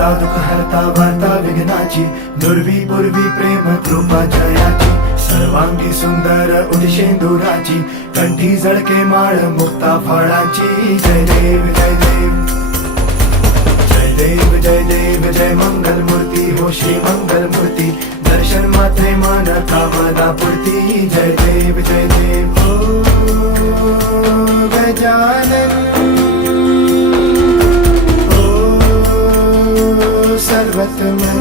दाता दुःख हरता वार्ता विघ्नाची, दुर्वी पूर्वी प्रेम कृपा जयाची, सर्वांगी सुंदर उदिशेंदुराची, कंठी जळके माळ मुक्ता फळाची. जय देव जय देव जय देव जय देव जय मंगल मूर्ती हो श्री मंगल मूर्ती, दर्शन मात्रे मन कामना पूर्ती. जय देव जय देव ओ गजानन ओ सर्वतमन